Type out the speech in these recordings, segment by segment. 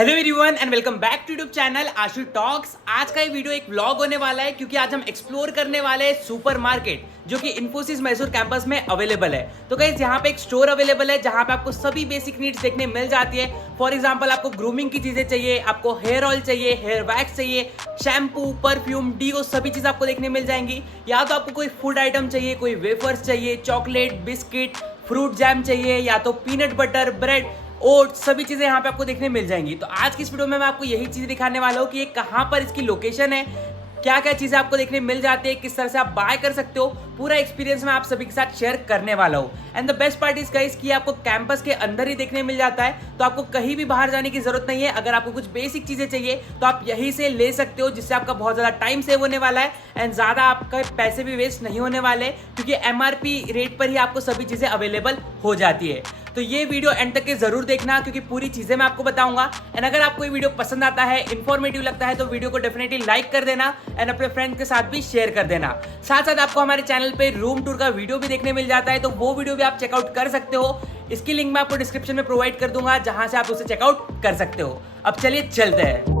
Hello everyone and welcome back to YouTube channel Ashu Talks. आज का ये वीडियो एक व्लॉग होने वाला है क्योंकि आज हम एक्सप्लोर करने वाले हैं सुपर मार्केट जो कि इन्फोसिस मैसूर कैंपस में अवेलेबल है। तो गाइस यहाँ पे एक स्टोर अवेलेबल है जहाँ पे आपको सभी बेसिक नीड्स देखने मिल जाती है। फॉर एग्जांपल आपको ग्रूमिंग की चीजें चाहिए, आपको हेयर ऑयल चाहिए, हेयर वैक्स चाहिए, शैम्पू, परफ्यूम, डीओ, सभी चीज आपको देखने मिल जाएंगी। या तो आपको कोई फूड आइटम चाहिए, कोई वेफर्स चाहिए, चॉकलेट, बिस्किट, फ्रूट जैम चाहिए, या तो पीनट बटर, ब्रेड, ओट्स, सभी चीजें यहाँ पे आपको देखने मिल जाएंगी। तो आज की इस वीडियो में मैं आपको यही चीज दिखाने वाला हूँ कि ये कहाँ पर इसकी लोकेशन है, क्या क्या चीजें आपको देखने मिल जाती है, किस तरह से आप बाय कर सकते हो, पूरा एक्सपीरियंस मैं आप सभी के साथ शेयर करने वाला हूँ। And the best part is guys कि आपको कैंपस के अंदर ही देखने मिल जाता है, तो आपको कहीं भी बाहर जाने की जरूरत नहीं है। अगर आपको कुछ बेसिक चीजें चाहिए तो आप यहीं से ले सकते हो, जिससे आपका बहुत ज्यादा टाइम सेव होने वाला है एंड ज्यादा आपका पैसे भी वेस्ट नहीं होने वाले, क्योंकि एमआरपी रेट पर ही आपको सभी चीजें अवेलेबल हो जाती है। तो ये वीडियो एंड तक के जरूर देखना क्योंकि पूरी चीजें मैं आपको बताऊंगा। एंड अगर आपको ये वीडियो पसंद आता है, इंफॉर्मेटिव लगता है, तो वीडियो को डेफिनेटली लाइक कर देना एंड अपने फ्रेंड के साथ भी शेयर कर देना। साथ साथ आपको हमारे चैनल पे रूम टूर का वीडियो भी देखने मिल जाता है, तो वो वीडियो भी आप चेकआउट कर सकते हो। इसकी लिंक मैं आपको डिस्क्रिप्शन में प्रोवाइड कर दूंगा, जहां से आप उसे चेकआउट कर सकते हो। अब चलिए चलते हैं।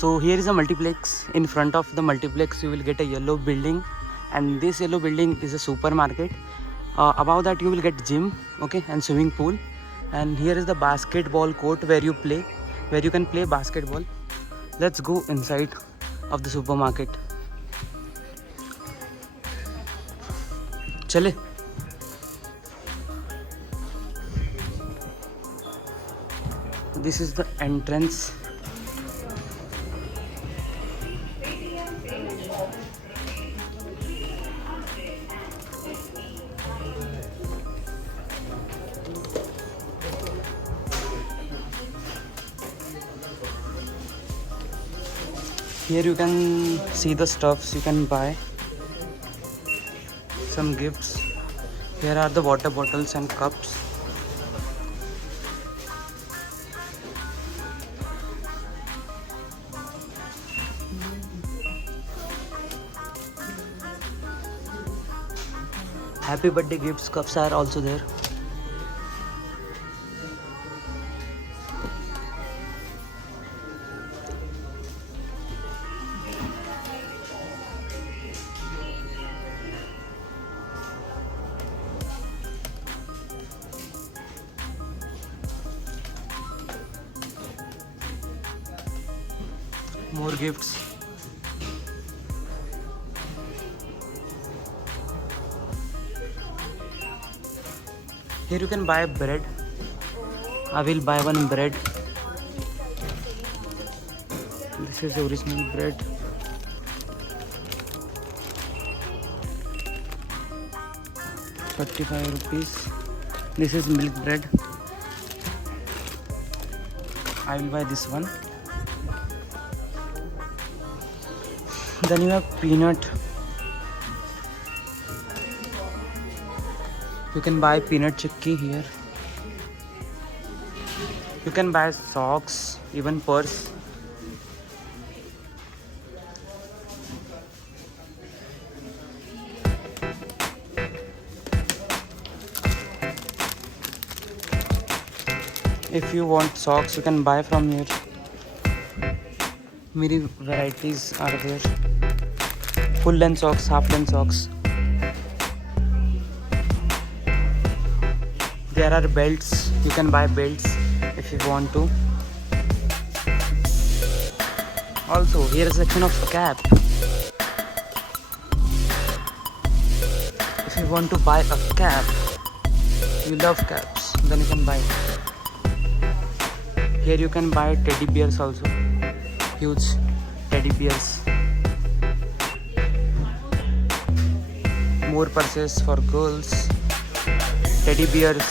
So here is a multiplex. In front of the multiplex you will get a yellow building, and this yellow building is a supermarket. Above that you will get gym, okay, and swimming pool. And here is the basketball court where you can play basketball. Let's go inside of the supermarket. चले। This is the entrance. Here you can see the stuffs you can buy, some gifts. Here are the water bottles and cups. Happy birthday gifts cups are also there. More gifts. Here you can buy bread. I will buy one bread. This is the original bread. 45 rupees. This is milk bread. I will buy this one. Then you have peanut. You can buy peanut chikki here. You can buy socks, even purse. If you want socks, you can buy from here. Many varieties are there. Full length socks, half length socks. There are belts. You can buy belts if you want to. Also, here is a section of cap. If you want to buy a cap, you love caps, then you can buy it. Here you can buy teddy bears also. Huge teddy bears. More purses for girls. Teddy bears.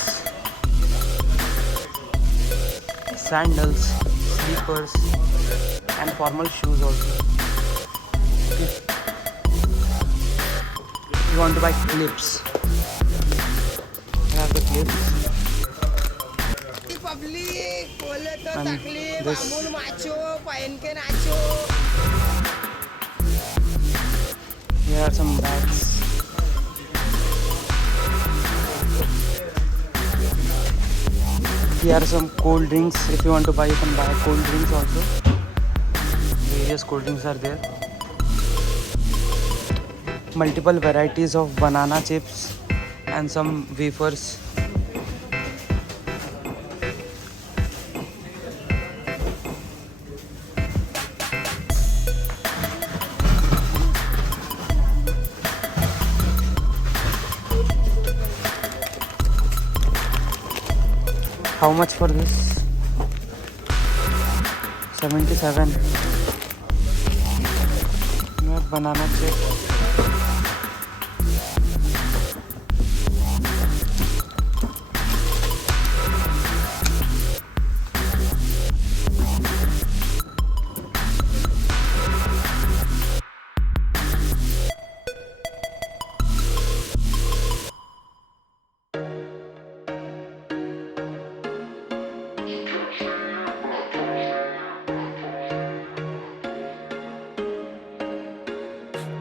Sandals, slippers, and formal shoes also. Okay. You want to buy clips. I have the clips. And this. Here are some bags. Here are some cold drinks. If you want to buy, you can buy cold drinks also. Various cold drinks are there. Multiple varieties of banana chips and some wafers. How much for this? 77. You have banana chip.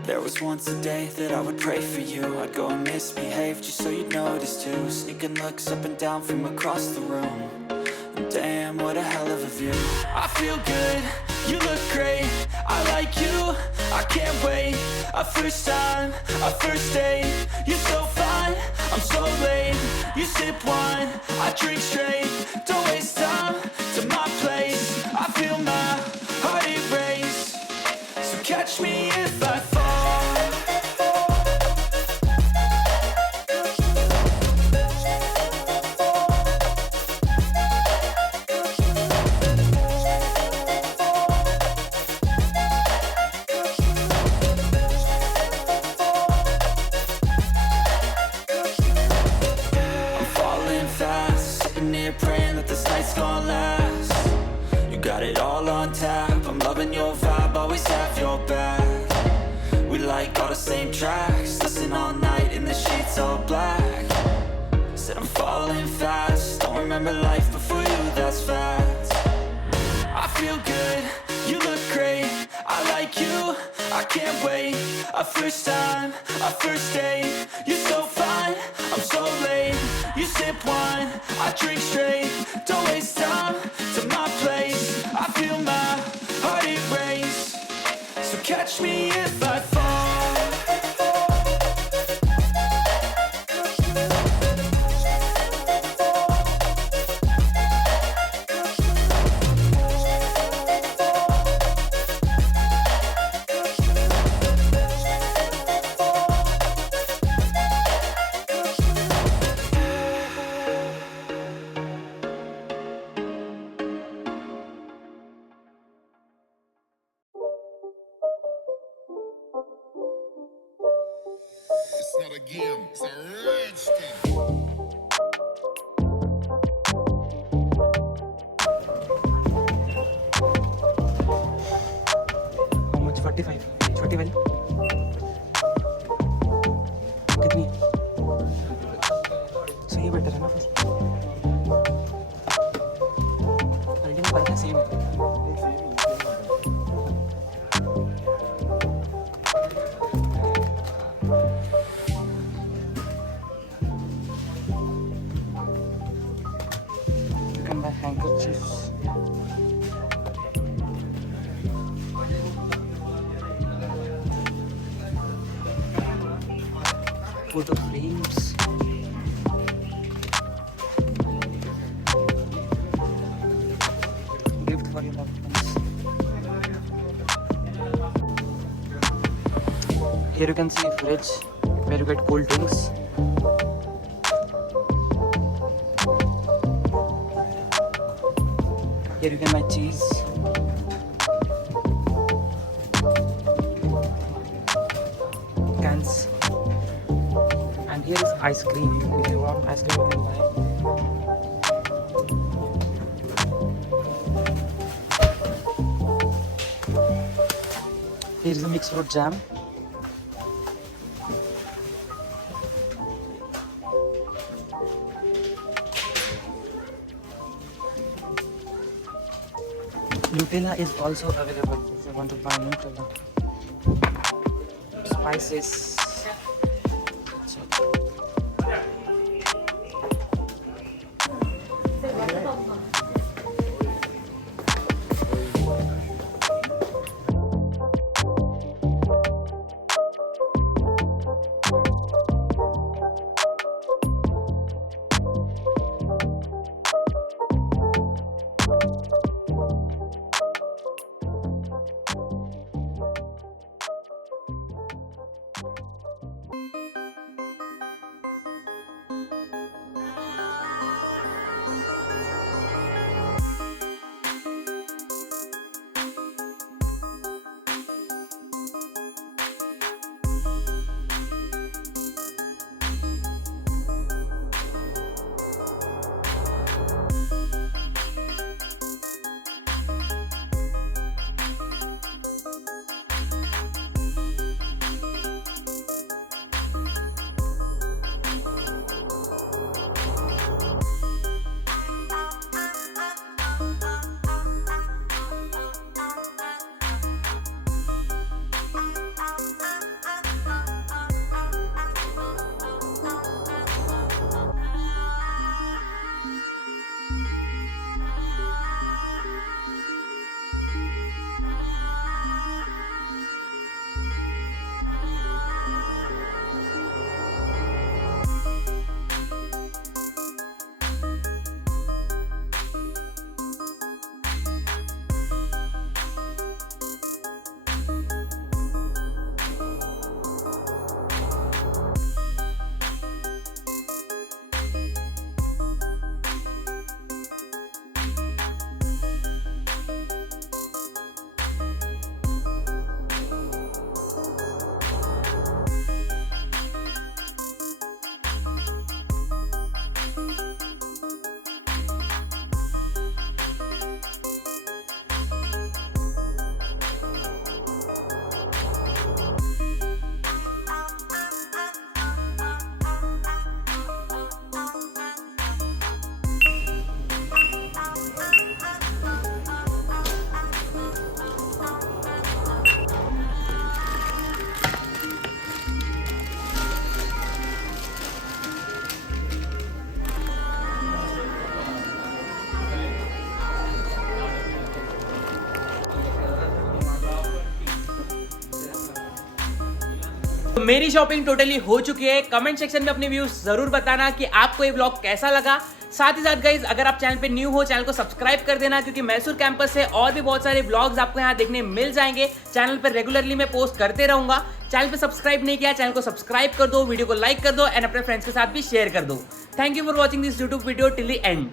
There was once a day that I would pray for you. I'd go and misbehave just so you'd notice too. Sneaking looks up and down from across the room. And damn, what a hell of a view. I feel good, you look great, I like you, I can't wait. A first time, a first date, you're so fine, I'm so late. You sip wine, I drink straight. Don't waste time to my place. I feel my heart erase. So catch me if I fall. Praying that this night's gonna last. You got it all on tap. I'm loving your vibe, always have your back. We like all the same tracks. Listen all night in the sheets all black. Said I'm falling fast. Don't remember life before you, that's facts. I feel good, you look great, I like you, I can't wait. A first time, a first date, you're so fine, I'm so late. You sip wine, I drink straight. Don't waste time to my place. I feel my heart erase. So catch me if I fall. It's not a game, it's a rich thing. Better है ना फिर building पर same है you can buy handkerchiefs photo frames gift for your loved ones. Here you can see fridge where you get cold drinks. Here you can buy cheese. Cans. And here is ice cream. If you want ice cream, you can buy. Here is a mixed fruit jam. Nutella is also available if you want to buy Nutella. Spices. तो मेरी shopping totally हो चुकी है। Comment section में अपने views जरूर बताना कि आपको ये ब्लॉग कैसा लगा। साथ ही साथ गाइज अगर आप चैनल पे न्यू हो चैनल को सब्सक्राइब कर देना, क्योंकि मैसूर कैंपस से और भी बहुत सारे ब्लॉग्स आपको यहाँ देखने मिल जाएंगे। चैनल पर रेगुलरली मैं पोस्ट करते रहूंगा। चैनल पे सब्सक्राइब नहीं किया चैनल को सब्सक्राइब कर दो, वीडियो को लाइक कर दो एंड अपने फ्रेंड्स के साथ भी शेयर कर दो। Thank you for watching this YouTube video till the end.